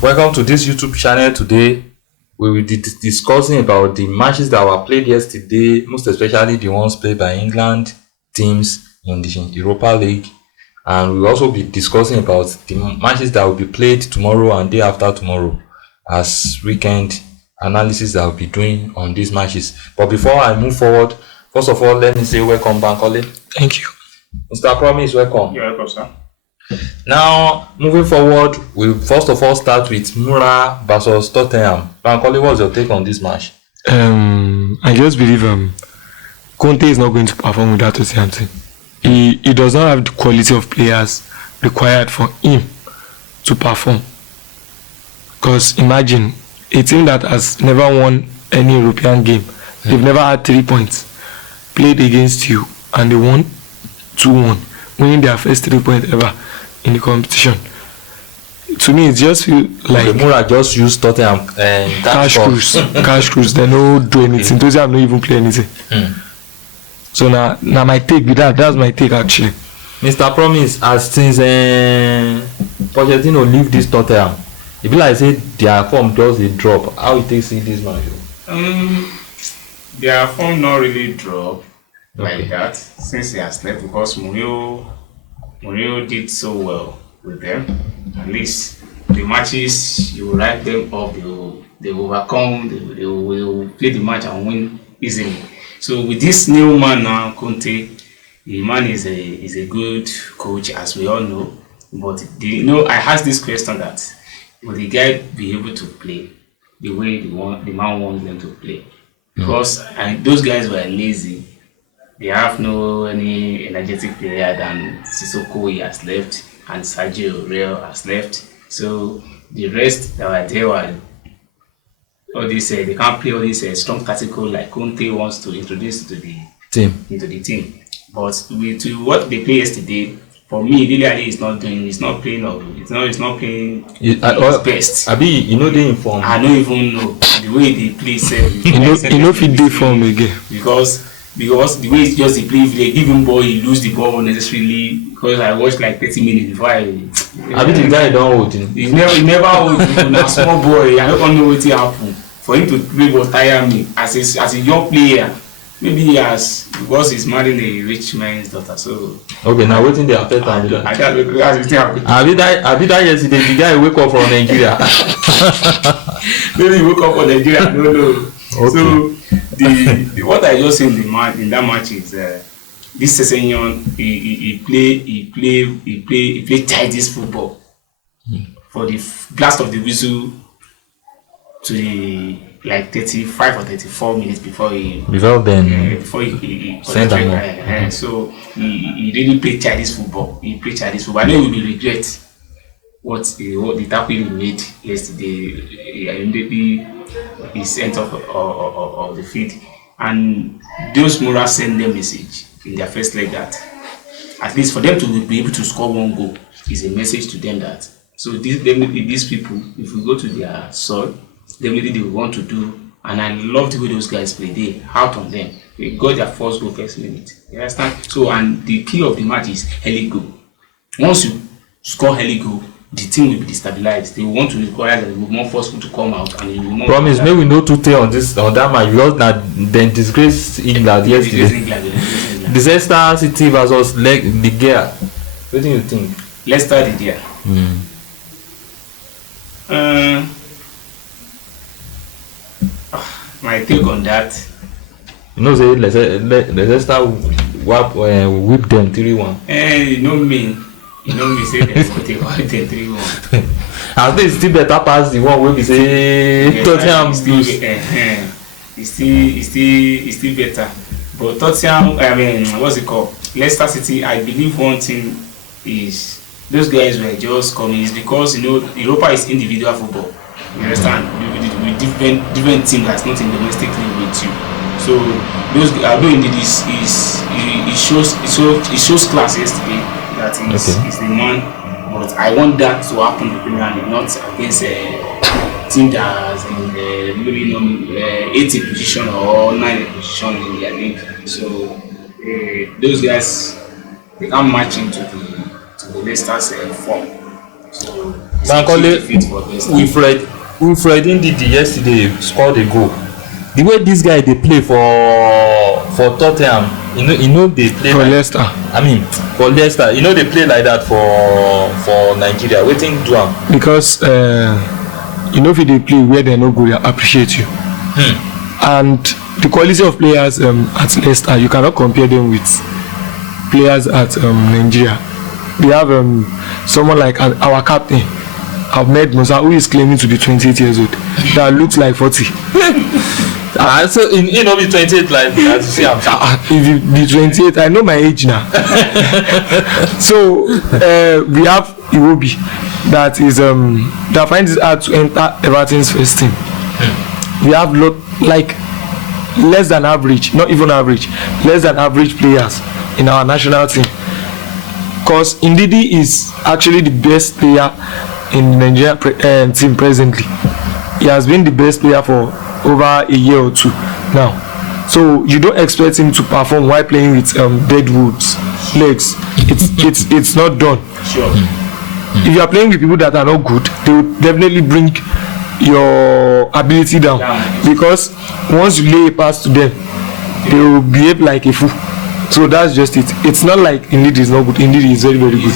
Welcome to this YouTube channel. Today we will be discussing about the matches that were played yesterday, most especially the ones played by England teams in the Europa League, and we will also be discussing about the matches that will be played tomorrow and day after tomorrow as weekend analysis that I will be doing on these matches. But before I move forward, first of all, let me say welcome, Bankole. Thank you. Mr. Promise, welcome. You're welcome, sir. Now, moving forward, we'll first of all start with Mura versus Tottenham. Bankole, what's your take on this match? I just believe Conte is not going to perform without Southampton. He does not have the quality of players required for him to perform. Because imagine a team that has never won any European game, they've never had 3 points, played against you, and they won 2-1, winning their first 3 points ever in the competition. To me, it just feels like Mura just used Tottenham cash cruise. They don't do anything. Tottenham don't even play anything. So now my take with that's my take actually. Mr. Promise, as since Pochettino leave this Tottenham, it be like say their form just a drop. How you take see this match? Their form not really drop like that since he has left, because Mourinho did so well with them. At least the matches, you write them up, they will overcome, they will play the match and win easily. So with this new man now, Conte, the man is a good coach, as we all know. But I asked this question that will the guy be able to play the way the man wants them to play? Because those guys were lazy. They have no any energetic player than Sissoko. He has left, and Sergio Real has left. So the rest that were there were all this. They can't play all this strong tactical like Conte wants to introduce to the team. But with what they played yesterday, for me, Lily is not playing. It's not playing his best. Abi, you know they inform. I don't even know the way they play. You know if they form again because the way it's just the play, if they give him ball, he lose the ball unnecessarily. Because I watched like 30 minutes before I mean, the guy don't hold him. He never hold him. A small boy, I don't know what happened. For him to play was tire me as a young player. Maybe he has, because he's marrying a rich man's daughter. So okay, now waiting they affect him. I did that yesterday. The guy wake up from Nigeria. Maybe he woke up from Nigeria. I don't know. Okay. So what I just seen in that match is this Sessegnon, he play Chinese football for the blast of the whistle to the like 35 or 34 minutes before he sent him. So he really played Chinese football. I know he will regret what the tackle he made yesterday. Immediately he sent off of the field, and those Mura send them message in their first leg that at least for them to be able to score one goal is a message to them that these people, if we go to their soil, definitely they want to do. And I love the way those guys play. They out on them. They got their first goal first minute. You understand? So, and the key of the match is early goal. Once you score early goal, the team will be destabilized. They want to require the more forceful to come out, and you will promise me we know to tell on that match. Because then disgrace England yesterday. Disaster City versus Ligia. What do you think? Leicester Ligia. My take on that. You know, Leicester whip them 3-1. You know me, say they take 3-1. I think it's still better pass the one where we say Tottenham lose. It's still better. But Tottenham, what's it called? Leicester City, I believe one thing is those guys were just coming is because Europa is individual football. You understand? With different teams that's not in domestic league with you. So those although indeed it shows class yesterday that is the man, but I want that to happen in the Premier League, not against a team that is in maybe 80th position or 9th position in their league. So those guys, they can't match into the Leicester's form. So Bankole, fit for this. Wilfred Ndidi yesterday scored a goal. The way this guy they play for Tottenham, they play For like, Leicester. I mean, for Leicester, they play like that for Nigeria. Waiting to am. Because if they play where they no go, they appreciate you. And the quality of players at Leicester, you cannot compare them with players at Nigeria. We have someone like our captain, Ahmed Musa, who is claiming to be 28 years old, that looks like 40. So in be 28 like as you see am. If you be 28, I know my age now. So we have Iwobi that is that finds it hard to enter Everton's first team. We have less than average, not even average, less than average players in our national team. Because Ndidi is actually the best player in the Nigerian team presently. He has been the best player for over a year or two now. So you don't expect him to perform while playing with Deadwood's legs. It's not done. Sure. If you are playing with people that are not good, they will definitely bring your ability down. Because once you lay a pass to them, they will behave like a fool. So that's just it. It's not like Indeed is not good. Indeed is very, very good.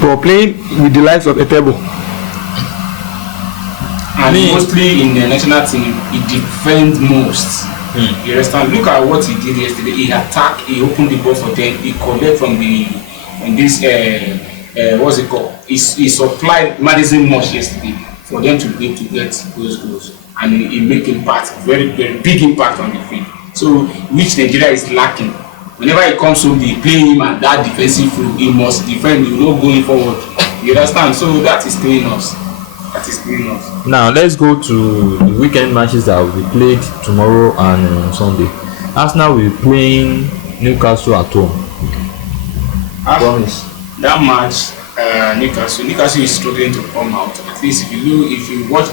But playing with the likes of Etebo, and mostly in the national team, he defends most. You understand? Look at what he did yesterday. He attacked, he opened the ball for them, he collect from this what's it called? He supplied Madison much yesterday for them to be able to get those goals. And he make impact, very, very big impact on the field. So which Nigeria is lacking. Whenever he comes home, they play him at that defensive role. He must defend, he will not going forward. You understand? So that is killing us. Now let's go to the weekend matches that will be played tomorrow and Sunday. Arsenal will be playing Newcastle at home. Promise. That match, Newcastle is struggling to come out. At least if you watch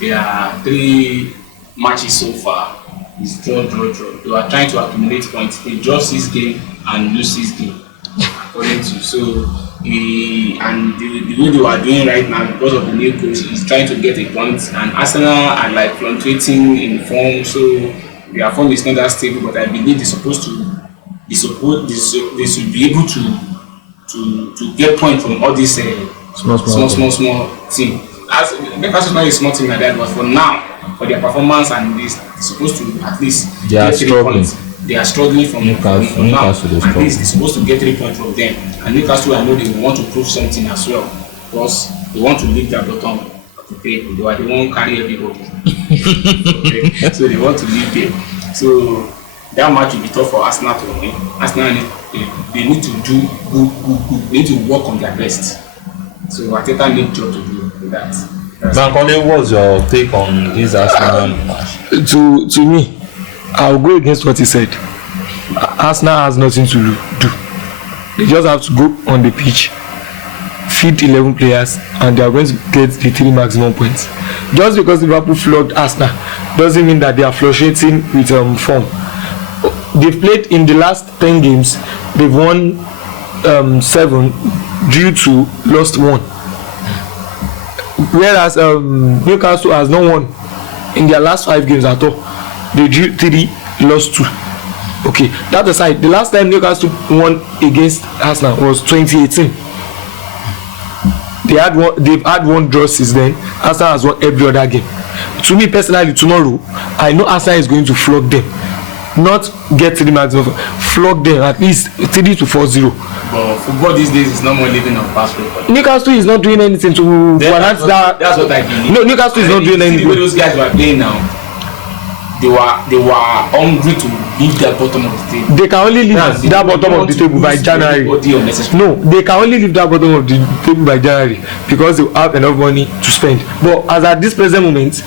their 3 matches so far, it's draw. They are trying to accumulate points. They draw 6 games and lose 6 games. According to the way they are doing right now, because of the new coach, is trying to get a point. And Arsenal are like fluctuating in form, so their form is not that stable. But I believe they should be able to get points from all these small teams. As Newcastle is not a small team like that, but for now, for their performance and this, they're supposed to at least get 3 points. They are struggling from Newcastle now. At least they're supposed to get 3 points from them. And Newcastle, I know they want to prove something as well, because they want to leave that bottom of the table. They won't carry everybody. So they want to leave there. So that match will be tough for Arsenal to win. Arsenal, they need to do good. They need to work on their best. So Arteta needs job to do with that. Bankole, what's your take on this Arsenal match? To me, I'll go against what he said. Arsenal has nothing to do. They just have to go on the pitch, feed 11 players, and they are going to get the 3 maximum points. Just because Liverpool flogged Arsenal doesn't mean that they are fluctuating with form. They've played in the last 10 games, they've won 7, due to lost 1. Whereas Newcastle has not won in their last 5 games at all. They drew 3, lost 2. Okay, that aside, the last time Newcastle won against Arsenal was 2018. They've had 1 draw since then. Arsenal has won every other game. To me personally, tomorrow, I know Arsenal is going to flog them. Not get 3 maximum, flog them at least 3 to 4-0. But football these days is not more living on past record. Newcastle is not doing anything to enhance that. That's what I believe. No, Newcastle is not doing anything. The way those guys were playing now, they were hungry to leave that bottom of the table. They can only leave that bottom of the table by January. No, they can only leave that bottom of the table by January because they have enough money to spend. But as at this present moment,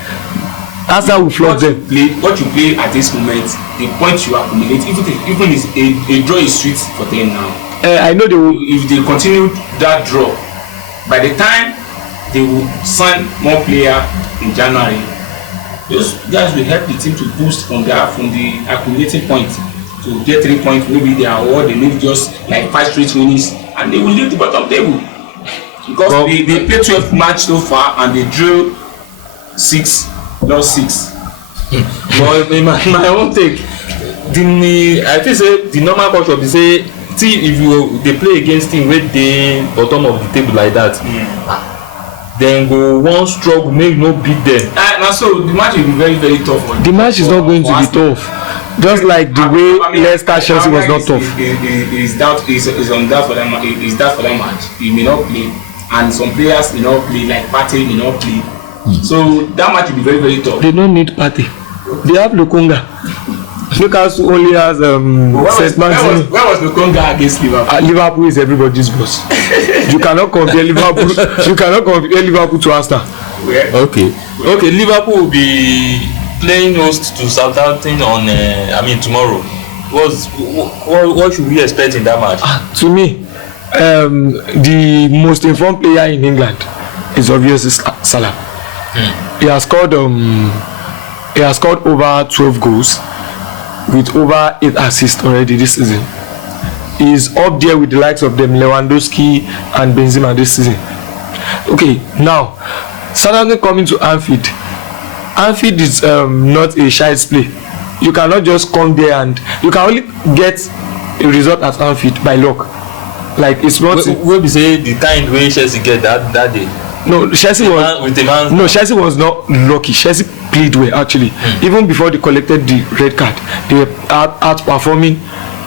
Arsenal will flog them. What you play at this moment, the points you accumulate, even if a draw is sweet for them now. I know they will. If they continue that draw, by the time they will sign more player in January, those guys will help the team to boost from the accumulating points to get 3 points. Maybe they need just like 5 straight winnings, and they will leave the bottom table. because Well, they played 12 match so far and they drew 6, lost 6. But in my own take, I think say the normal culture be say, see if you dey play against team wey dey bottom of the table like that, then go wan struggle make you no beat them. Na so the match will be very very tough. The match is not going to be tough. Just like the way Leicester Chelsea was not tough. Is on doubt for that match. Is that for that match? He may not play, and some players may not play. Like Partey may not play. So that match will be very very tough. They don't need Partey. They have Lukunga. Newcastle only has Where was Lukunga against Liverpool? Liverpool is everybody's boss. You cannot compare Liverpool. You cannot compare Liverpool to Aston. Okay. Liverpool will be playing host to Southampton on tomorrow. What should we expect in that match? To me, the most informed player in England is obviously Salah. He has scored over 12 goals with over 8 assists already this season. He is up there with the likes of them Lewandowski and Benzema this season. Okay, now Southampton coming to Anfield. Anfield is not a child's play. You cannot just come there and you can only get a result at Anfield by luck. Like it's not. Wey be say the kind wey Chelsea get that day. No, Chelsea was not lucky. Chelsea played well actually. Even before they collected the red card, they were outperforming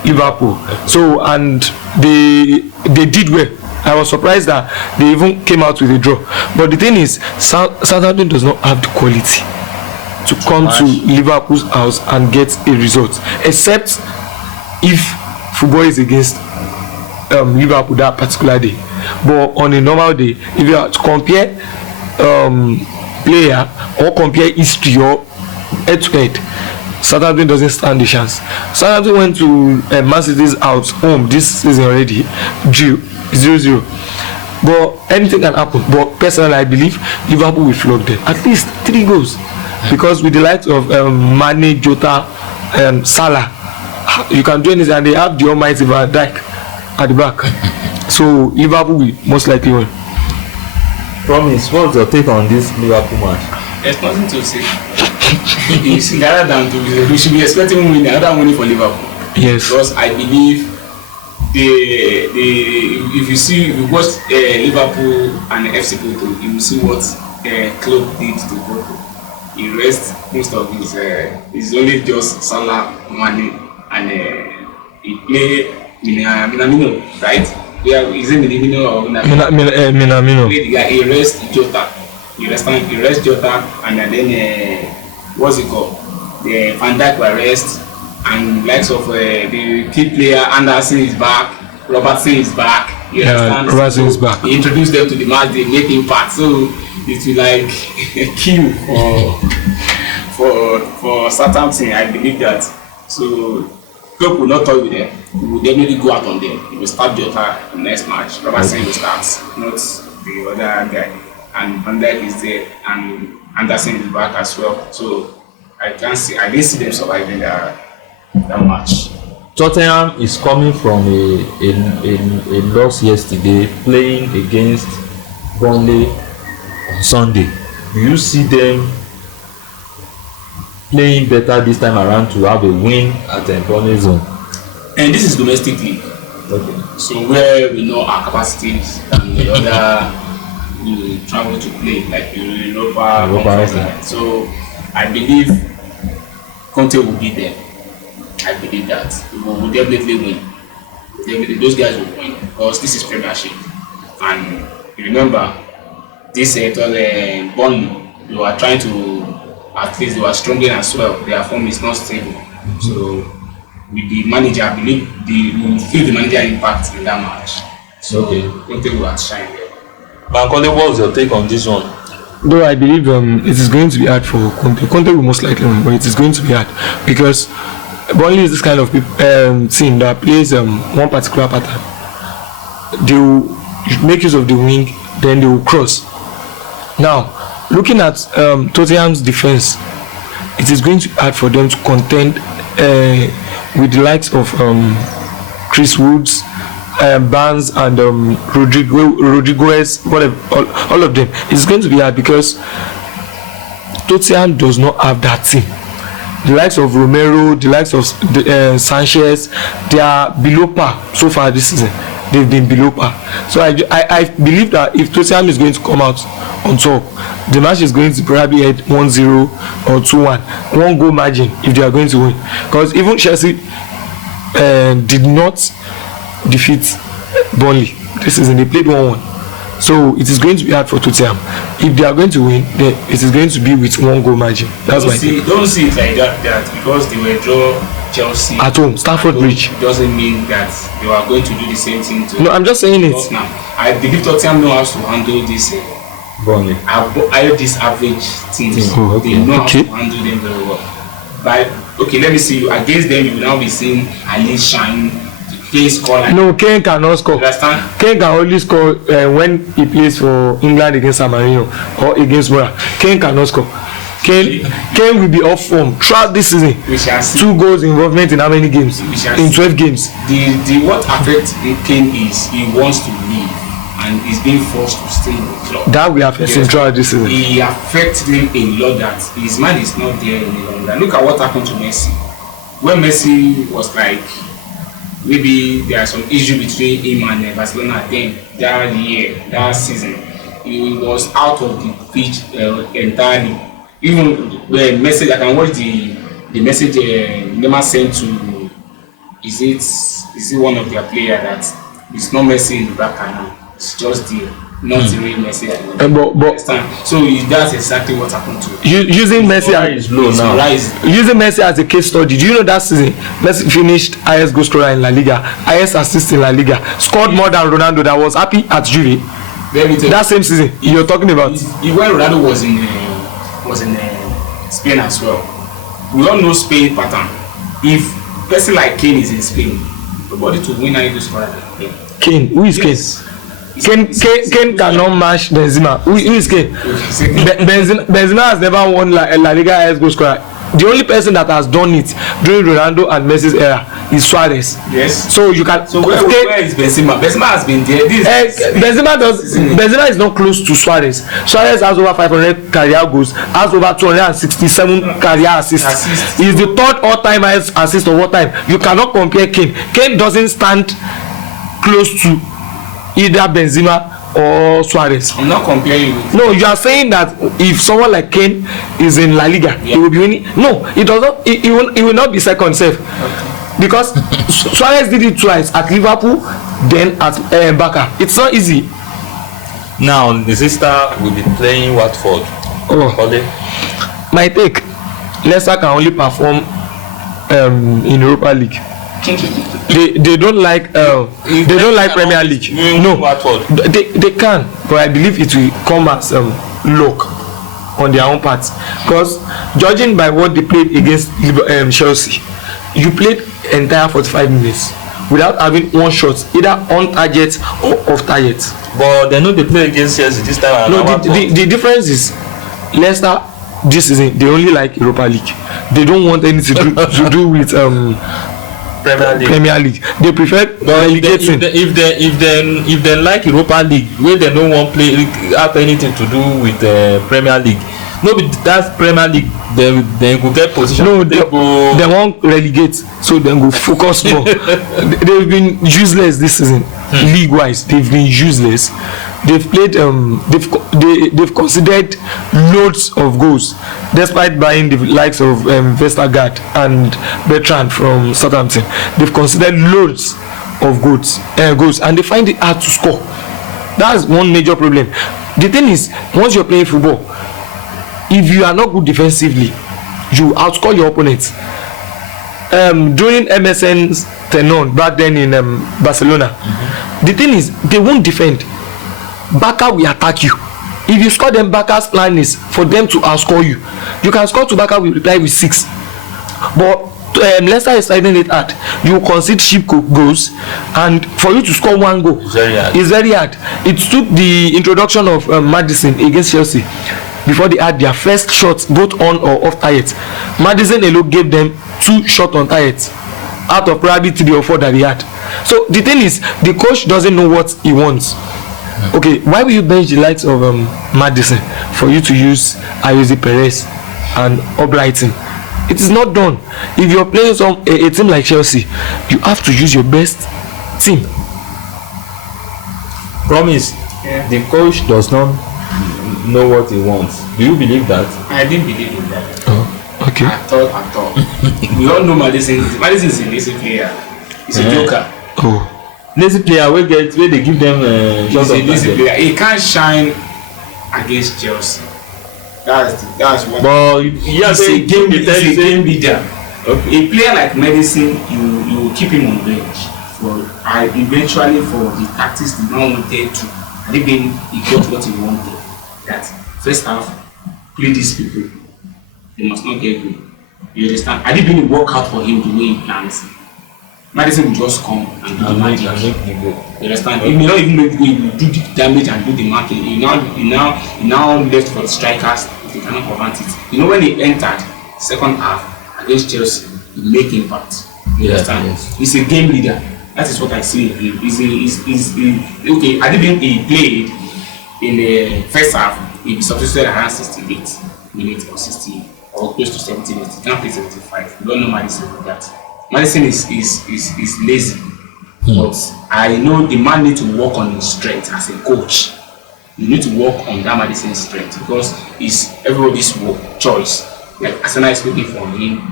Liverpool. So and they did well. I was surprised that they even came out with a draw. But the thing is, Southampton does not have the quality to come to Liverpool's house and get a result, except if football is against Liverpool that particular day. But on a normal day, if you are to compare player or compare history or head to head, Southampton doesn't stand a chance. Southampton went to Man City's house home this season already, drew 0-0. But anything can happen. But personally, I believe Liverpool will flog them at least 3 goals, because with the likes of Mane, Jota, Salah, you can do anything, and they have the almighty Van Dijk at the back. So Liverpool will most likely win. Promise, what's your take on this Liverpool match? There's nothing to say. It's rather than to, we should be expecting winning, another winning for Liverpool. Yes. Because I believe if you watch Liverpool and FC Porto, you will see what Klopp did to Porto. He rests most of his. It's only just Salah, Mane, and he play Minamino, right? Yeah, is it Minamino or Minamino? He rests Jota. He rests Jota, and then what's it called? The Van Dijk will rest, and likes of the key player Anderson is back, Robertson is back. Robertson is back. He introduced them to the match, they make impact. So it will like a queue for Southampton. I believe that. So Klopp will not toy with them. He will definitely go out on them. He will start Jota in the next match. Robertson will start, not the other guy. And Van Dijk is there, and Anderson is back as well. So I didn't see them surviving that match. Tottenham is coming from a loss yesterday, playing against Burnley on Sunday. Do you see them playing better this time around to have a win at the Burnley zone? And this is domestic league. Okay. So where we know our capacities and the other we travel to play like Europa. So I believe Conte will be there. I believe that we will definitely win. Those guys will win because this is Premiership. And remember, this Burnley, they were trying to, at least they were struggling as well. Their form is not stable. So with the manager, I believe we will feel the manager impact in that match. So Conte will outshine there. Bankole, what was your take on this one? Though I believe it is going to be hard for Conte. Conte will most likely win, but it is going to be hard because Burnley is this kind of team that plays one particular pattern. They will make use of the wing, then they will cross. Now, looking at Tottenham's defense, it is going to be hard for them to contend with the likes of Chris Woods Barnes and Rodriguez, whatever, all of them, it's going to be hard because Tottenham does not have that team. The likes of Romero, the likes of Sanchez, they are below par so far this season. They've been below par. So I believe that if Tottenham is going to come out on top, the match is going to probably head 1-0 or 2-1. One goal margin if they are going to win. Because even Chelsea did not defeat Burnley this season. They played 1-1. So it is going to be hard for Tottenham. If they are going to win, then it is going to be with 1 goal margin. That's my take. Don't see it like that because they were draw Chelsea at home, Stamford Bridge. It doesn't mean that they are going to do the same thing to. No, I'm just saying it. Now, I believe Tottenham knows how to handle this. Burnley. I have these average teams. Oh, okay. They know how to handle them very well. But okay, let me see you against them. You will now be seeing Ali shine. Kane score like no, Kane cannot score. Understand? Kane can only score when he plays for England against San Marino or against Mura. Kane cannot score. Kane will be off form throughout this season. We shall see. 2 goals involvement in how many games? In 12 games. The what affects Kane is he wants to leave and he's being forced to stay in the club. That will affect him throughout this season. He affects him a lot that his mind is not there any longer. Look at what happened to Messi. When Messi was like maybe there are some issue between him and Barcelona then that year, that season. He was out of the pitch entirely. Even the message, I can watch the message Neymar sent to is it one of their players that it's not Messi in the back now. It's just the not the real Messi. But so that's exactly what happened to using Messi as low now. Using Messi as a case study. Do you know that season Messi finished highest goal scorer in La Liga, highest assist in La Liga, scored more than Ronaldo that was happy at Juve. That same season you're talking about. When Ronaldo was in Spain as well. We all know Spain pattern. If person like Kane is in Spain, nobody to win any scorer than Kane. Kane, who is yes. Kane? Kane cannot match Benzema. Who is Kane? Benzema has never won La Liga highest goal scorer. The only person that has done it during Ronaldo and Messi's era is Suarez. Yes. So you can. So where is Benzema? Benzema has been there. Benzema is not close to Suarez. Suarez has over 500 career goals, has over 267 career assists. He's the 3rd all-time highest assist of all time. You cannot compare Kane. Kane doesn't stand close to either Benzema or Suarez. I'm not comparing. No, you are saying that if someone like Kane is in La Liga, he will be winning. No, it does not. He will not be second safe. Because Suarez did it twice at Liverpool, then at Barca. It's not easy. Now the sister will be playing Watford. My take: Leicester can only perform in Europa League. They don't like Premier League. No, they can, but I believe it will come as luck on their own part. Because judging by what they played against Chelsea, you played entire 45 minutes without having one shot, either on target or off target. But they know they play against Chelsea this time. No, the difference is Leicester this season they only like Europa League. They don't want anything to do with Premier League. They prefer relegating. If they like Europa League, where they don't want play have anything to do with Premier League. No, but that's Premier League. They go get position. No, they won't relegate, so they go focus more. They've been useless this season, league-wise. They've been useless. They've played. They've considered loads of goals, despite buying the likes of Vestergaard and Bertrand from Southampton. They've considered loads of goals, and they find it hard to score. That's one major problem. The thing is, once you're playing football, if you are not good defensively, you outscore your opponents. During MSN's tenure back then in Barcelona, the thing is they won't defend. Barca will attack you. If you score them, Barca's plan is for them to outscore you. You can score to Barca, will reply with 6. But Leicester is finding it hard. You concede cheap goals, and for you to score 1 goal is very hard. It took the introduction of Madison against Chelsea before they had their first shots both on or off target. Madison alone gave them 2 shots on target out of probably 3 or 4 that they had. So the thing is, the coach doesn't know what he wants. Okay, why will you bench the likes of Madison for you to use Ayoze Perez and Albrighton? It is not done. If you're playing a team like Chelsea, you have to use your best team. Promise, the coach does not know what he wants. Do you believe that? I didn't believe in that. Oh, okay. At all. We all know Madison. Madison is a lazy player. He's a joker. Oh. Lazy player where they give them He's a lazy player. He can't shine against Chelsea. That's what. But he's a game leader. Okay. A player like Madison, you keep him on bench. Eventually for the tactics he now wanted to. I think he got what he wanted. That first half, play these people. They must not get good. You understand? I didn't work out for him the way he plans. Madison will just come and do the magic. You understand? He may not even make good, he will do the damage and do the marking. He now left for the strikers if they cannot prevent it. You know when he entered second half against Chelsea, he make impact. You understand? Yes. He's a game leader. That is what I see. Okay, I didn't he played in the first half, he substituted around 68 minutes or 60 or close to 70 minutes. He can't play 75. You don't know Madison with that. Madison is lazy. But I know the man needs to work on his strength as a coach. You need to work on that Madison's strength because it's everybody's choice. Like Arsenal is looking for him,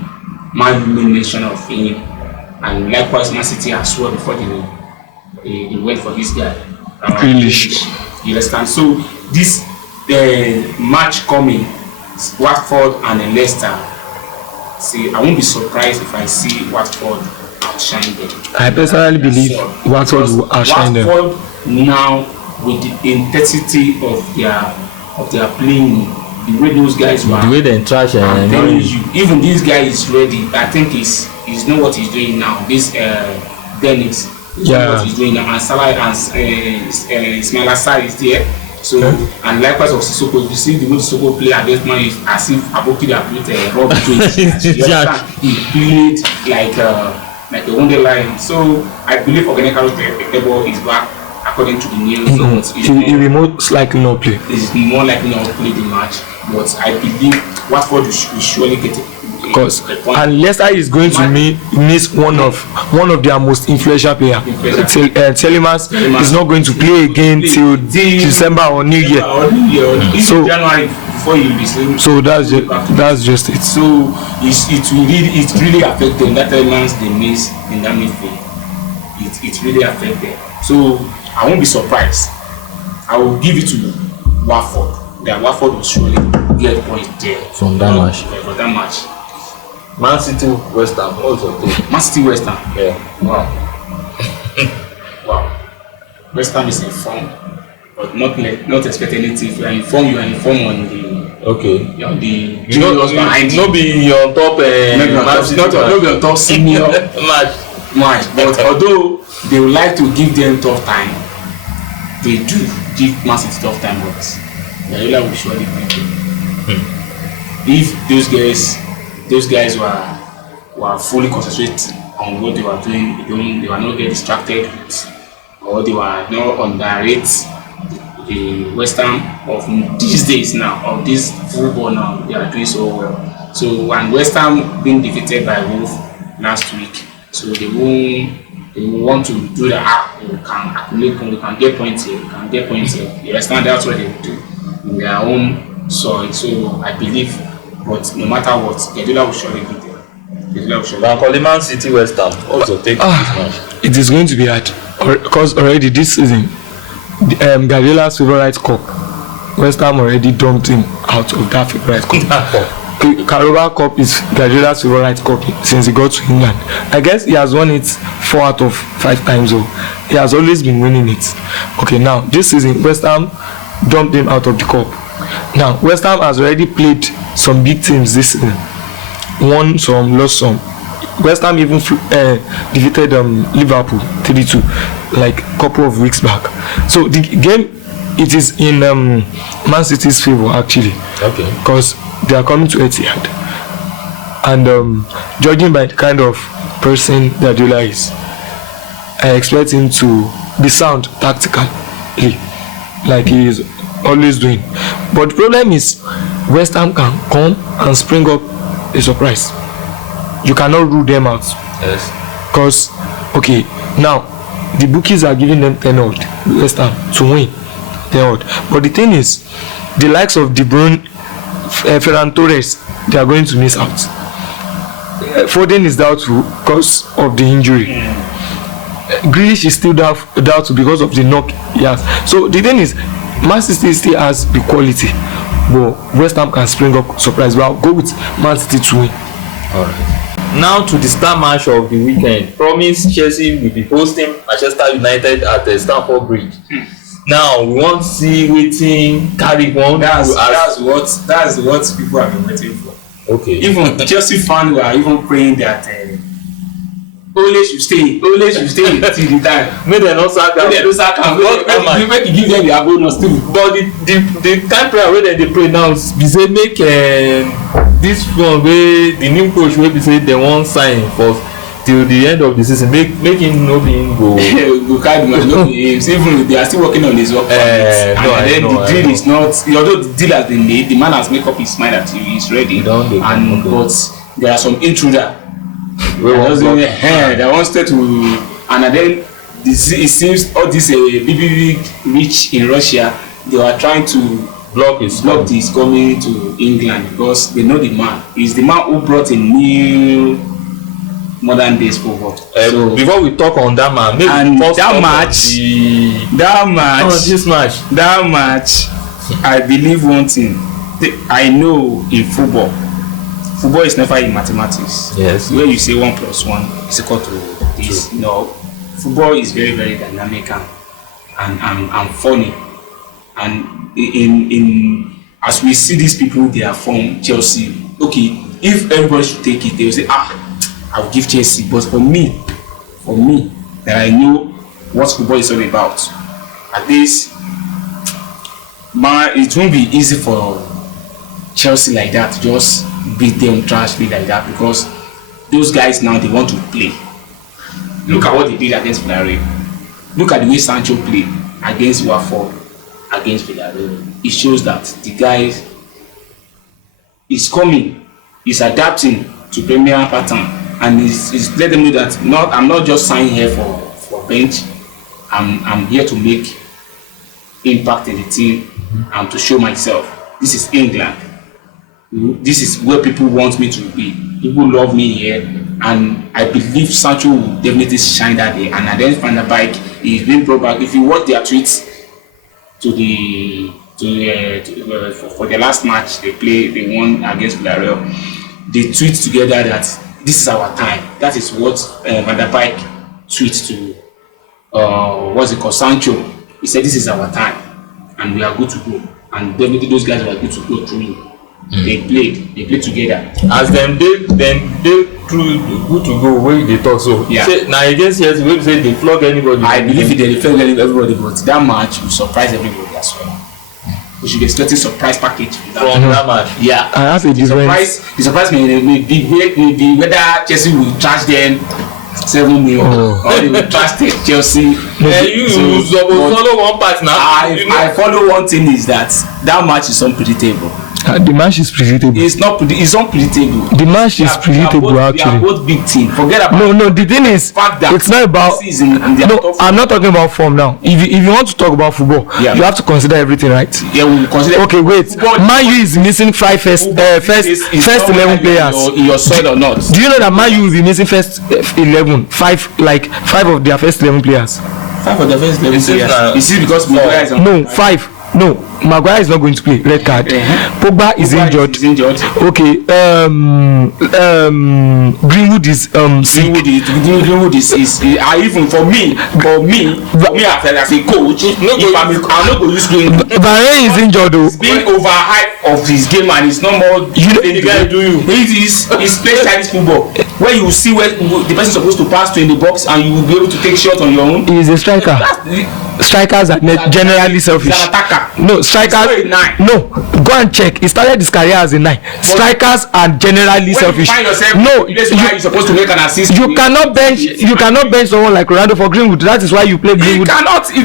Man U made mention of him, and likewise Man City as well before they went for this guy. English. You understand? So this match coming, Watford and Leicester. See, I won't be surprised if I see Watford outshine them. I personally believe Watford will outshine them. Watford now, with the intensity of their playing, the way those guys were, the way they trash and even this guy is ready. I think he's know what he's doing now. This Dennis, what he's doing now, and Salah and Ismail Assar is there. So and likewise of Sissoko, you see the way Sissoko play against Man is as if Aboki had played Rob He played like a wonderland. So I believe Ogenekaro Tebo is back according to the news. He will most likely not play. It's more likely not play the match, but I believe Watford will surely get it. And Leicester is going to miss one of their most influential players. Telemans is not going to play again till December or New Year. So January before you listen. So that's just it. So it really affects them. That Telemans they miss in that midfield. It really affects them. So I won't be surprised. I will give it to Watford. That Watford will surely get points there from that match. For that match. Man City, Westham, also too. Man City, Westham. Yeah. Wow. Wow. Westham is informed, but not expect anything. If you are informed, you are informed on the. Okay. On the. You know, not be your top. Not be on top senior match. But although they would like to give them tough time, they do give Man City tough time. But Guardiola will surely beat them. If those guys were fully concentrated on what they were doing, they were not getting distracted with, or they were not underrate the Westham of these days now, of this football now. They are doing so well. So and Westham being defeated by Wolves last week, so they will want to do that. They can accumulate points, they can get points here, You understand? That's what they do in their own soil. So I believe. But no matter what, Guardiola will surely beat them. Now, Man City, Westham also take this match. It is going to be hard because already this season, Guardiola's favorite cup, Westham already dumped him out of that favorite cup. Carabao Cup is Guardiola's favorite cup since he got to England. I guess he has won it 4 out of 5 times. So he has always been winning it. Okay, now this season, Westham dumped him out of the cup. Now, Westham has already played some big teams this season. Won some, lost some. Westham even defeated Liverpool 3-2 like a couple of weeks back. So the game, it is in Man City's favor actually. Okay. Because they are coming to Etihad. And judging by the kind of person Guardiola is, I expect him to be sound tactically, like he is always doing. But the problem is, West Ham can come and spring up a surprise. You cannot rule them out. Yes. Because, okay, now the bookies are giving them 10 odd, West Ham, to win 10 odd. But the thing is, the likes of De Bruyne, Ferran Torres, they are going to miss out. Foden is doubtful because of the injury. Grealish is still doubtful because of the knock he has. So the thing is, Man City still has the quality, but West Ham can spring up surprise. But I'll go with Man City to win. Alright. Now to the star match of the weekend. Promise Chelsea will be hosting Manchester United at the Stamford Bridge. Now we want to see wetin carry one. That's what people have been waiting for. Okay. Even Chelsea fans were even praying that Ole should stay till the time. Make dem no sack am. Make you give them their bonus too. But the kind prayer wey dem dey pray now be say make this one wey the new coach wey be say dem wan sign for till the end of the season make him no be him go. Go carry the man, no be him. Even they are still working on his work permit. And then the deal is not, although the deal has been made, the man has made up his mind that he is ready. But there are some intruder. That wants to, and then it seems all this big rich in Russia, they are trying to block this coming to England because they know the man. He's the man who brought in new modern days football. So before we talk on that man, maybe and first that match, I believe one thing. I know in football is never in mathematics. Yes. Where you say 1 + 1 is equal to this. True. No, football is very, very dynamic and funny. And in as we see these people, they are from Chelsea. Okay, if everybody should take it, they will say, I'll give Chelsea. But for me, that I know what football is all about. At least, it won't be easy for Chelsea like that to just beat them trashly like that, because those guys now, they want to play. Look at what they did against Villarreal. Look at the way Sancho played against Watford, against Villarreal. It shows that the guy is coming, is adapting to Premier pattern, and is let them know that I'm not just signing here for bench. I'm here to make impact in the team and to show myself. This is England. This is where people want me to be. People love me here, and I believe Sancho will definitely shine that day. And then Van der Beek is being brought back. If you watch their tweets for the last match they won against Villarreal, they tweet together that this is our time. That is what Van der Beek tweets to Sancho. He said this is our time, and we are good to go. And definitely those guys were good to go through him. They played together. As them they through good to go when they talk so. Yeah. Now against Chelsea, we say they flog anybody. I believe they flog everybody, but that match will surprise everybody as well. We should be expecting surprise package from that match. Yeah. I have a different. The surprise may be whether Chelsea will trash them 7-0 or they will trash Chelsea. You follow one part now. I follow one thing is that match is unpredictable. The match is predictable. It's unpredictable. The match is predictable actually. They are both big teams. Forget about. No. The thing is, it's not about. No, I'm not talking about form now. If you want to talk about football, you have to consider everything, right? Yeah, we consider. Okay, wait. Man U is missing five first 11 players. In your side or not? Do you know that Man U will be missing first 11? Five of their first 11 players. 5 of their first 11 players. Is it because Mura is on? No, 5. No, Maguire is not going to play. Red card. Pogba is injured. Okay. Greenwood is sick. Greenwood is even for me as a coach. I'm not going to use Greenwood. Varane is injured though. Being overhyped of his game and it's not more. You know the guy do you. He's playing Chinese football where you see where the person is supposed to pass to in the box and you will be able to take shots on your own. He is a striker. Strikers are generally selfish. He's an attacker. No, strikers. He's not a 9. No, go and check. He started his career as a 9. Strikers are generally When selfish. you find yourself, No, that's why you're supposed to make an assist. you cannot bench. You cannot bench someone like Ronaldo for Greenwood. That is why you play You Greenwood. cannot. You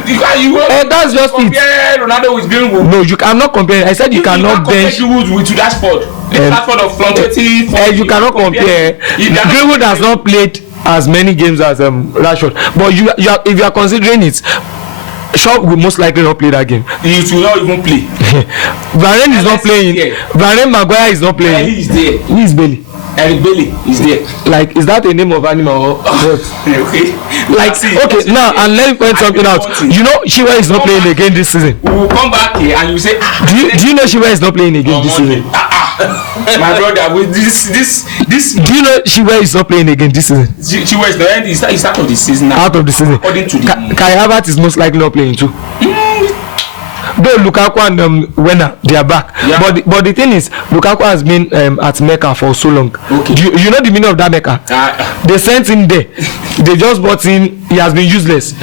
That's just it. compare Ronaldo with Greenwood. No, you cannot compare. I said you cannot bench. Greenwood with Rashford. The Rashford of fluctuating. You cannot compare. Greenwood has not played as many games as Rashford, but if you are considering it, Shaw will most likely not play that game. He will not even play. Varane is not playing. Varane Maguire is not playing. He is there. Who is Bailey? Eric Bailey is there. Like, is that a name of animal or what? Okay. Like, okay, now and let me point something out. You know, Shiwa is not playing again this season. We will come back here and you say, Do you know Shiwa is not playing again this season? my brother, with this. Do you know Shiwa is not playing again this season? She was the end. It's out of the season now. Out of the season. According to the. Kai Havertz is most likely not playing too. Though Lukaku and Werner, they are back. Yeah. But the thing is, Lukaku has been at Mecca for so long. Okay. You know the meaning of that Mecca? They sent him there. They just bought him. He has been useless.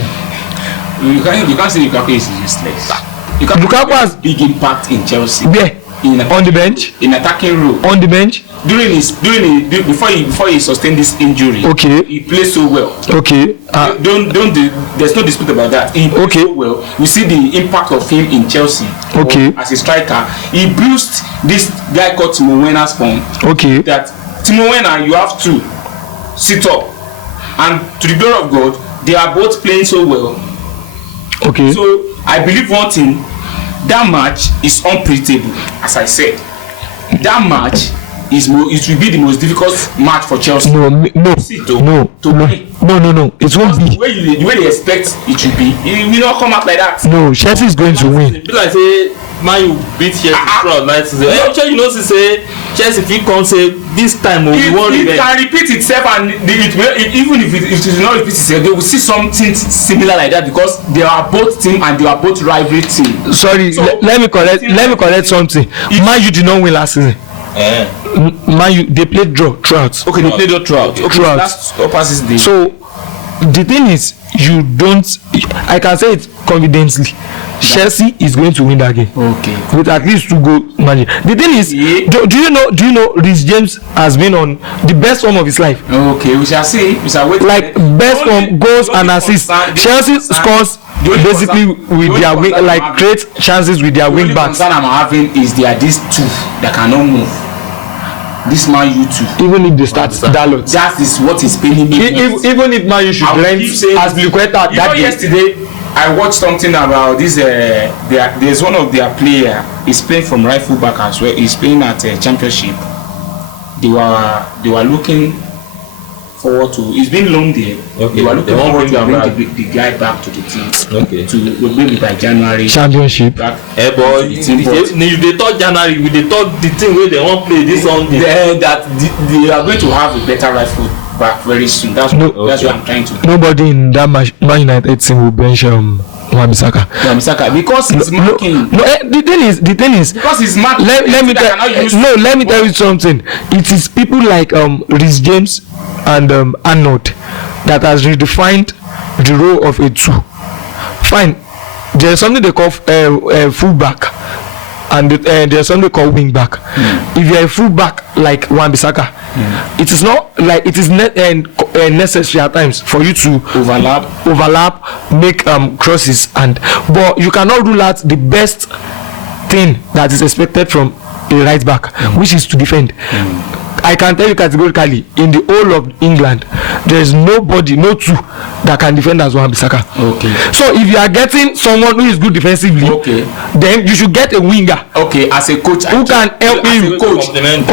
You can't say Lukaku is useless. Lukaku has big impact in Chelsea. Where? On the bench. In attacking role. On the bench. Before he sustained this injury. Okay. He played so well. Okay. There's no dispute about that. He played so well. We see the impact of him in Chelsea. Okay. As a striker, he bruised this guy called Timo Werner's form. Okay. That Timo Werner, you have to sit up, and to the glory of God, they are both playing so well. Okay. So I believe one thing. That match is unpredictable, as I said. That match it will be the most difficult match for Chelsea. No. It won't be. The way they expect it to be, it will not come out like that. No, Chelsea is going to win. Be like say Man U beat Chelsea throughout night season. Actually, you know, say Chelsea fit come say this time we won it revenge. Can repeat itself, and even if it does not repeat itself, they will see something similar like that because they are both team and they are both rivalry team. Sorry, so, let me correct something. Man U did not win last season. Man U, they played draw throughout. Okay, they played throughout. Okay, last passes day. So the thing is, you don't. I can say it confidently. Chelsea is going to win that game. Okay. With at least 2 goal margin. The thing is, do you know Reece James has been on the best form of his life. Okay, we shall see. We shall wait. Like best form, goals and assists. Chelsea scores basically with their wing, like create chances with their wing backs. The only concern I'm having is there are these 2 that cannot move. This Man U too. Even if they start Dalot. That is what is paining me. Even if Man U should rent as Liqueta that day. Yesterday I watched something about this. There's one of their player. He's playing from right full back as well. He's playing at Championship. They were looking forward to. He's been loaned there. Okay. They were looking forward to bring the guy back to the team. Okay. To maybe by January. Championship. Hey boy, if they talk January, we they talk the thing where they won't play this Sunday. That they are going to have a better right foot back very soon. That's what I'm trying to do. Nobody in that Man United team will bench Wan-Bissaka because he's marking. The thing is because he's marking. Let me tell you something. It is people like Reece James and Arnold that has redefined the role of a 2. Fine, there's something they call fullback, and there's something called wing back. If you're a fullback like Wan-Bissaka, it is not like it is necessary at times for you to overlap, make crosses, but you cannot rule out the best thing that is expected from a right back, which is to defend. I can tell you categorically, in the whole of England, there is nobody, no 2 that can defend as Wan-Bissaka. Okay. So if you are getting someone who is good defensively, then you should get a winger. Okay, as a coach, who can help you complement.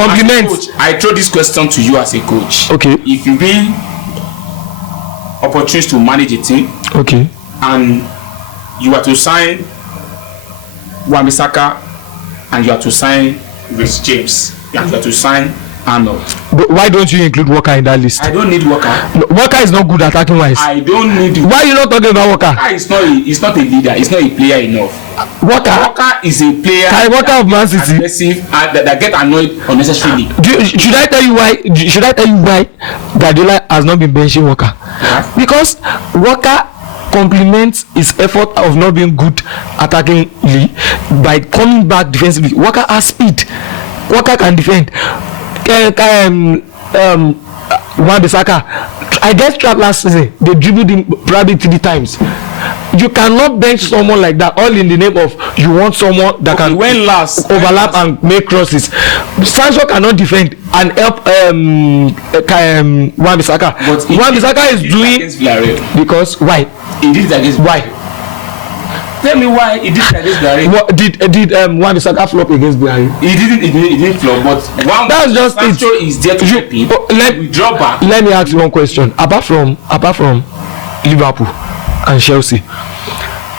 I throw this question to you as a coach. Okay. If you be opportunity to manage a team, okay, and you are to sign Wan-Bissaka, and you are to sign Reece James, and you are to sign Arnold. But why don't you include Walker in that list? I don't need Walker. No, Walker is not good attacking wise. I don't need. Why are you not talking about Walker? Walker is not a leader. He's not a player enough. Walker is a player. Kai Walker of Man City. Aggressive that get annoyed unnecessarily. Should I tell you why? Should I tell you why Guardiola has not been benching Walker? Yeah. Because Walker complements his effort of not being good attackingly by coming back defensively. Walker has speed. Walker can defend. Wan-Bissaka, I guess trapped last season. They dribbled him probably 3 times. You cannot bench someone like that all in the name of you want someone that can overlap and make crosses. Sancho cannot defend and help Wan-Bissaka. But Wan-Bissaka is doing because why? He did it against why? Tell me why he did it against Buhari. What did Wan-Bissaka flop against Buhari? He didn't flop, but that's just Sancho is there to help him. We draw back. Let me ask you one question. Apart from Liverpool and Chelsea,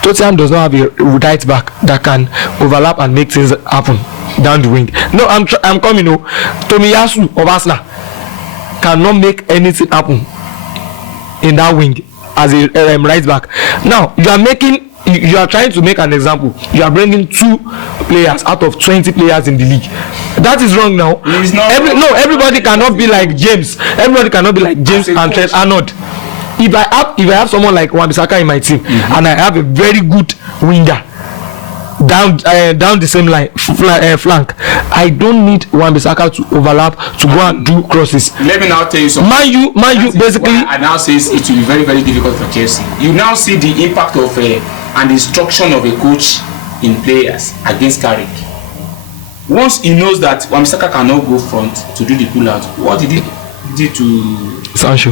Tottenham does not have a right back that can overlap and make things happen down the wing. No, I'm coming. No, Tomiyasu of Arsenal cannot make anything happen in that wing as a right back. Now you are trying to make an example. You are bringing 2 players out of 20 players in the league. That is wrong now. Everybody cannot be like James. Everybody cannot be like James and Trent Arnold. If I have someone like Wan-Bissaka in my team, and I have a very good winger down the same line flank, I don't need Wan-Bissaka to overlap to go and do crosses. Let me now tell you something. Man U basically. I now says it will be very, very difficult for Chelsea. You now see the impact of and the instruction of a coach in players against Carrick. Once he knows that Wan-Bissaka cannot go front to do the pull out, what did he do to Sancho?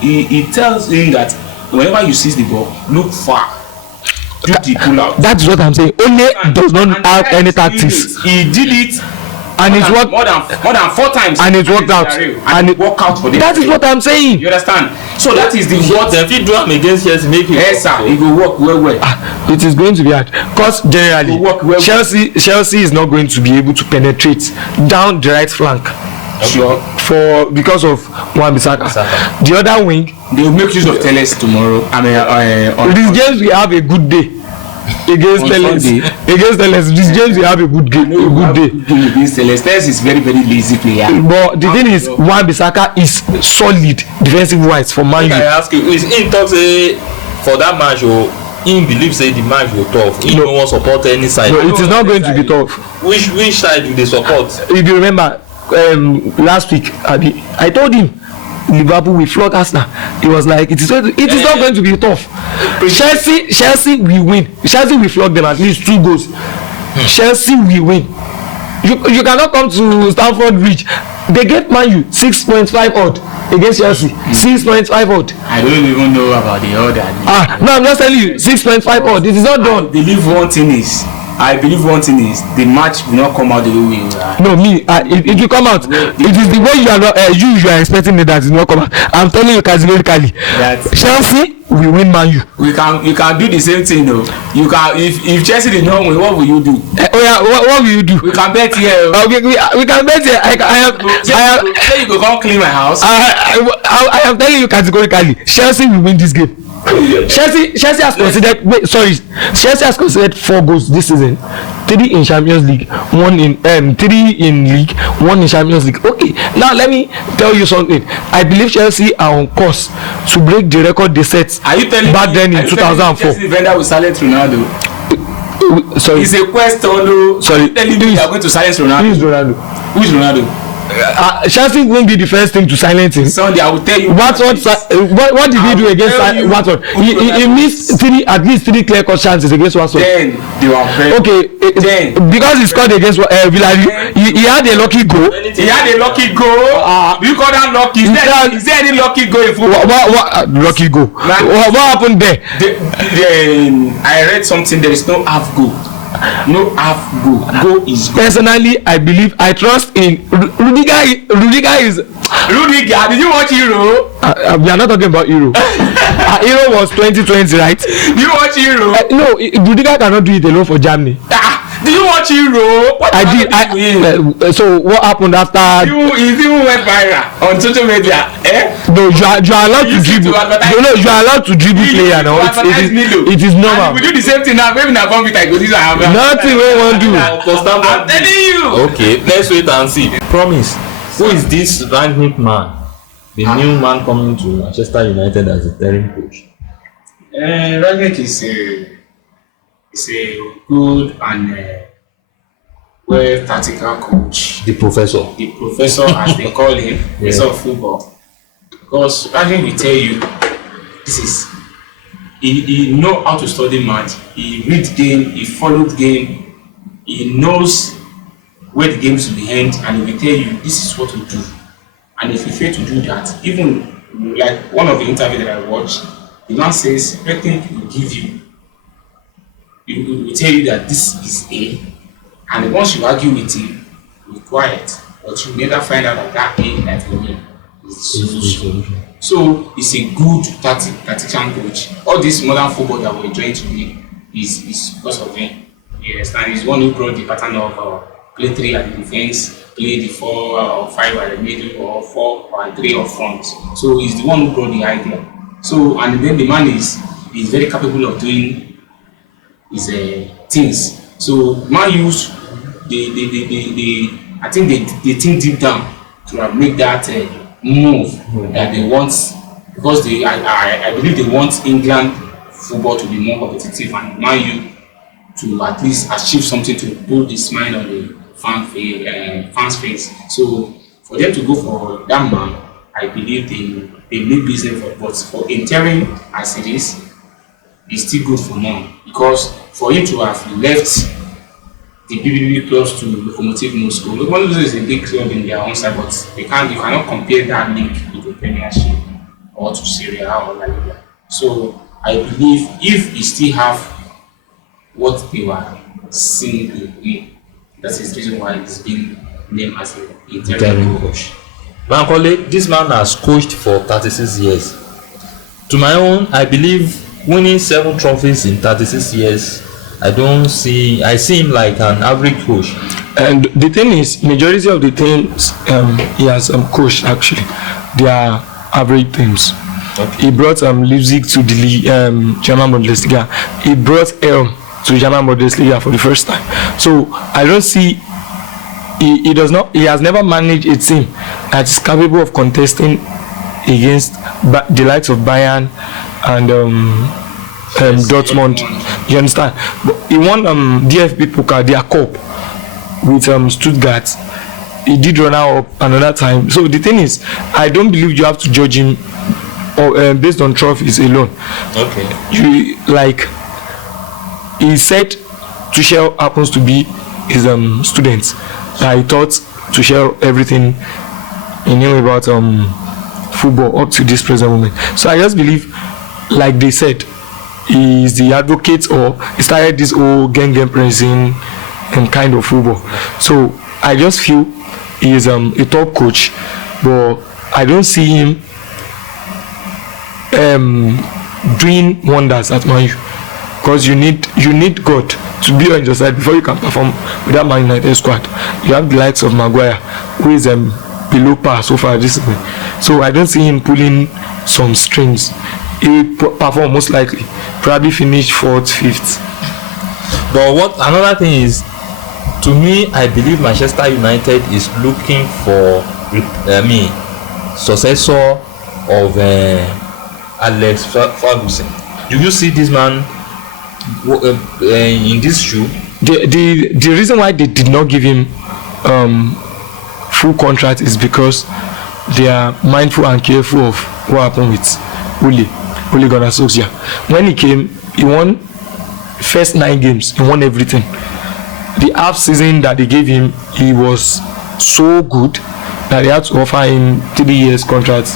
He tells him that whenever you seize the ball, look far. Do the pull out. That's what I'm saying. Ole does not have any tactics. He did it. And it worked more than 4 times. And it worked out. And it worked out for them. That is what I'm saying. You understand? So that is the what. If you do them against Chelsea, make it. Yes, sir. It will work well. It is going to be hard because generally Chelsea is not going to be able to penetrate down the right flank. Sure. Because of Wan-Bissaka. The other wing, they will make use of Teles tomorrow. These games we have a good day. Against Teles, these games we have a good game. Against Teles is very, very lazy player. But the thing is, Wan-Bissaka is solid defensive wise for Man U. I ask you, is in talks for that match or he believes the match will tough? He no one support any side. No, it is not going to be tough. Which side do they support? If you remember, last week I told him Liverpool will flog Arsenal. He was like, it is not going to be tough. Chelsea will win. Chelsea will flog them at least 2 goals. Chelsea will win. You cannot come to Stamford Bridge. They get Man U 6.5 odd against Chelsea. 6.5 odd. I don't even know about the other. No, I'm just telling you 6.5 odd. It is not done. I believe one thing is the match will not come out the way we are. No, it will come out. It is the way you are not you are expecting it that it will not come out. I'm telling you categorically that Chelsea will win Man U. You can do the same thing though. You can if Chelsea did not win, what will you do? What will you do? We can bet here. We can bet here. You go come clean my house. I am telling you categorically, Chelsea will win this game. Chelsea has considered. Chelsea has considered 4 goals this season, 3 in Champions League, 1 in 3 in League, 1 in Champions League. Okay, now let me tell you something. I believe Chelsea are on course to break the record they set back then in 2004. Chelsea vendor will silence Ronaldo. Sorry, it's a question. Sorry, telling me you are going to silence Ronaldo. Who is Ronaldo? Chelsea won't be the first thing to silence him. Sunday, I will tell you. What did he do against Watford? He missed at least 3 clear-cut chances against Watford. Then they were very okay. Because he scored against Villarreal, he had a lucky goal. He had a lucky goal. Do you call that lucky? Is there any lucky goal in football? What lucky goal? What happened there? I read something. There is no half goal. No half goal. Goal is goal. Personally, I trust in Rudiger. Rudiger, did you watch Euro? We are not talking about Euro. Euro was 2020, right? Did you watch Euro? No, Rudiger cannot do it alone for Germany. Did you watch watch Euro. What I did. So what happened after? You even went viral on social media. No, you are allowed to dribble. No, you are allowed to dribble player now. It is normal. We do the same thing now. Maybe na bomb it. I go this one. Nothing we won't do. I'm telling you. Okay, let's wait and see. Promise. Who is this Rangnick man? The new man coming to Manchester United as a interim coach. Rangnick is a good and well tactical coach. The professor. The professor, as they call him, professor of football. Because Rangnick will tell you, this is he know how to study match. He reads game. He followed game. He knows where the game is to be end, and he will tell you this is what to do. And if you fail to do that, even like one of the interviews that I watched, the man says, Rangnick will give you, he will tell you that this is A, and once you argue with him, be quiet, but you never find out that A that you mean is the solution. So it's a good tactician coach. All this modern football that we're enjoying today is because of him. Yes, and he's one who brought the pattern of play 3 at the defense, play the 4 or 5 at the middle, or 4 or 3 up front. So he's the one who brought the idea. So, and then the man is very capable of doing his things. So man used I think they think deep down to make that move that they want, because I believe they want England football to be more competitive, and Man U to at least achieve something to put the smile on the fans' face. So for them to go for that man, I believe they make business but for interim as it is, it's still good for none, because for him to have left the BBB clubs to Lokomotiv Moscow. Lokomotiv is a big club in their own side, but you cannot compare that league with the Premiership or to Serie A or La Liga. So I believe if he still have what they were seeing in him, that is the reason why he's been named as an interim coach. Bankole, this man has coached for 36 years. To my own, I believe winning 7 trophies in 36 years, I see him like an average coach. And the thing is, majority of the teams he has coached, actually, they are average teams. Okay. He brought Leipzig to the German Bundesliga. He brought to German Bundesliga for the first time. So I don't see he has never managed a team that is capable of contesting against the likes of Bayern and Dortmund. You understand? But he won DFB Pokal, their cup, with Stuttgart. He did run out another time. So the thing is, I don't believe you have to judge him based on trophies alone. Okay. He said Tuchel happens to be his students. I thought Tuchel everything he knew about football up to this present moment. So I just believe, like they said, he is the advocate, or he started this whole gang pressing and kind of football. So I just feel he is a top coach, but I don't see him doing wonders at Man U, because you need God to be on your side before you can perform with that Man United squad. You have the likes of Maguire, who is below par so far this way. So I don't see him pulling some strings. He will perform most likely, probably finish 4th, 5th. But what another thing is, to me, I believe Manchester United is looking for successor of Alex Ferguson. Do you see this man in this shoe? The reason why they did not give him full contract is because they are mindful and careful of what happened with Ole Gunnar Solskjaer. When he came, he won first 9 games. He won everything. The half season that they gave him, he was so good that they had to offer him 3 years contract.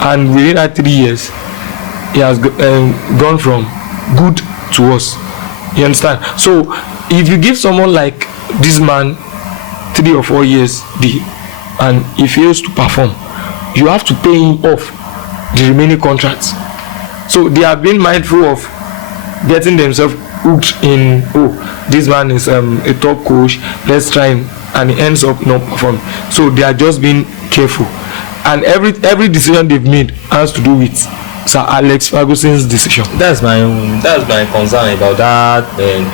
And within that 3 years, he has gone from good to worse. You understand? So if you give someone like this man 3 or 4 years deal and he fails to perform, you have to pay him off the remaining contracts. So they have been mindful of getting themselves hooked in, oh, this man is a top coach, let's try him, and he ends up not performing. So they are just being careful, and every decision they've made has to do with Sir Alex Ferguson's decision. That's my concern about that.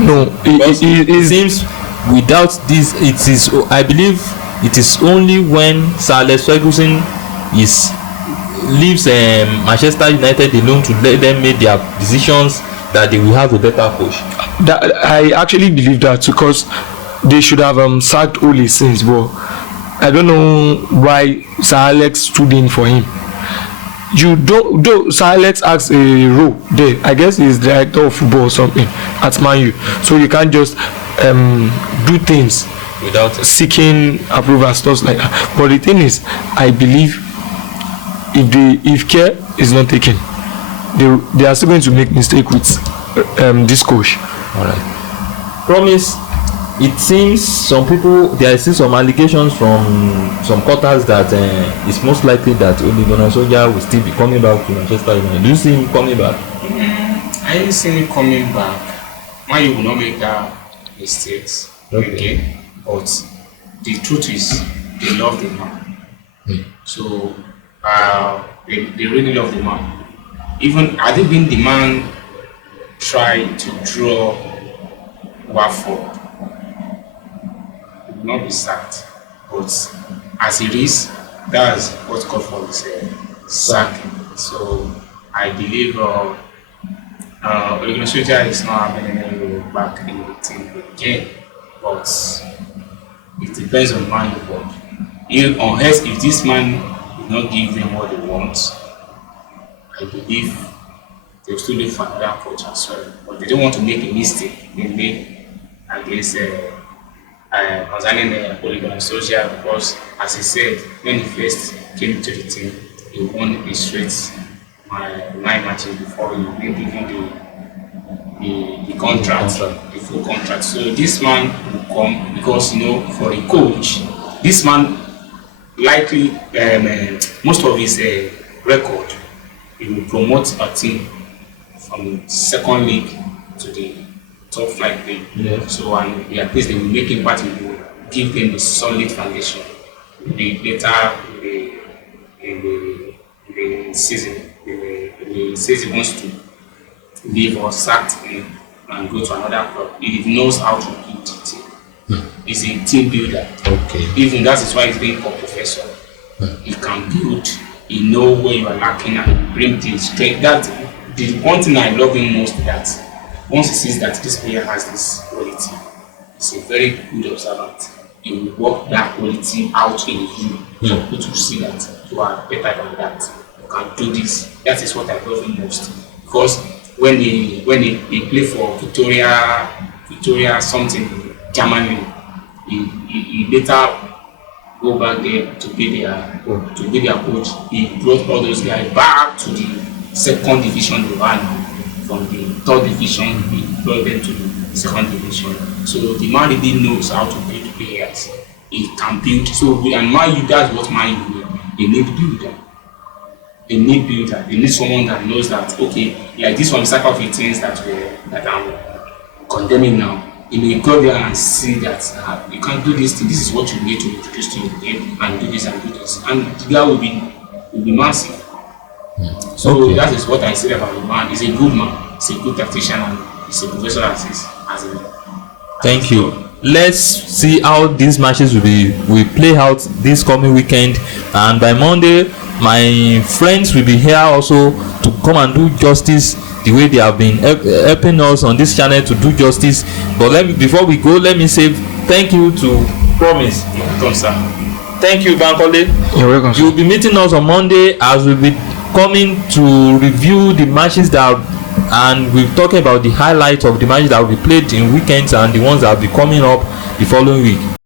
No, it seems without this, it is, I believe it is only when Sir Alex Ferguson leaves Manchester United alone to let them make their decisions that they will have a better coach. That, I actually believe that, because they should have sacked Ole since, but I don't know why Sir Alex stood in for him. You don't, though Sir Alex has a role there. I guess he's director of football or something at Man U, so you can't just do things without seeking approval, stuff like that. But the thing is, I believe if care is not taken, they are still going to make mistake with this coach. All right. Promise. It seems there are still some allegations from some quarters that it's most likely that Ole Gunnar Solskjaer will still be coming back to Manchester United. Do you see him coming back? I didn't see him coming back. Man U will not make that mistakes again. But the truth is, they love the man. So they really love the man. Even had it been the man tried to draw Watford, it will not be sacked. But as it is, that's what God for is sacking. So I believe Ole Gunnar Solskjaer is not having any role back in the team again. But it depends on man you want. Unless if this man will not give them what they want, I believe they'll still look for another coach as well. But they don't want to make a mistake they made against concerning Ole Gunnar Solskjaer, because as he said, when he first came to the team, he won a straight 9 matches before he made even the contract, the full contract. So this man will come because, for a coach, this man likely most of his record, he will promote a team from second league to the top flight league. Yeah. So at least they will make him part, he will give them a solid foundation. Later in the season, he says he wants to leave or sacked him and go to another club. He knows how to build a team. He's a team builder. Okay. Even that is why he's being called professor. He can build. He knows where you are lacking and bring the strength. That the one thing I love him most is that once he sees that this player has this quality, he's a very good observant. He will work that quality out in you for people to see that you are better than that. You can do this. That is what I love him most. Because when he play for Victoria something in Germany, he later go back there to be their coach. He brought all those guys back to the second division they were now. From the third division, he brought them to the second division. So the man really knows how to build players. He can build. So and Man U, that's what Man U need. They need builder. They need builder. They need someone that knows that, okay, like this one cycle of things that I'm condemning now. You may go there and see that you can't do this thing. This is what you need to introduce to your game and do this and do this. And the guy will be massive. So Okay. that is what I said about the man. He's a good man. He's a good tactician and he's a professor Thank you. Let's see how these matches will play out this coming weekend, and by Monday my friends will be here also to come and do justice the way they have been helping us on this channel to do justice. But before we go, let me say thank you to Promise. Welcome, sir. Thank you, Bankole. You're welcome, sir. You'll be meeting us on Monday as we'll be coming to review the matches and we're talking about the highlights of the matches that will be played in weekends and the ones that will be coming up the following week.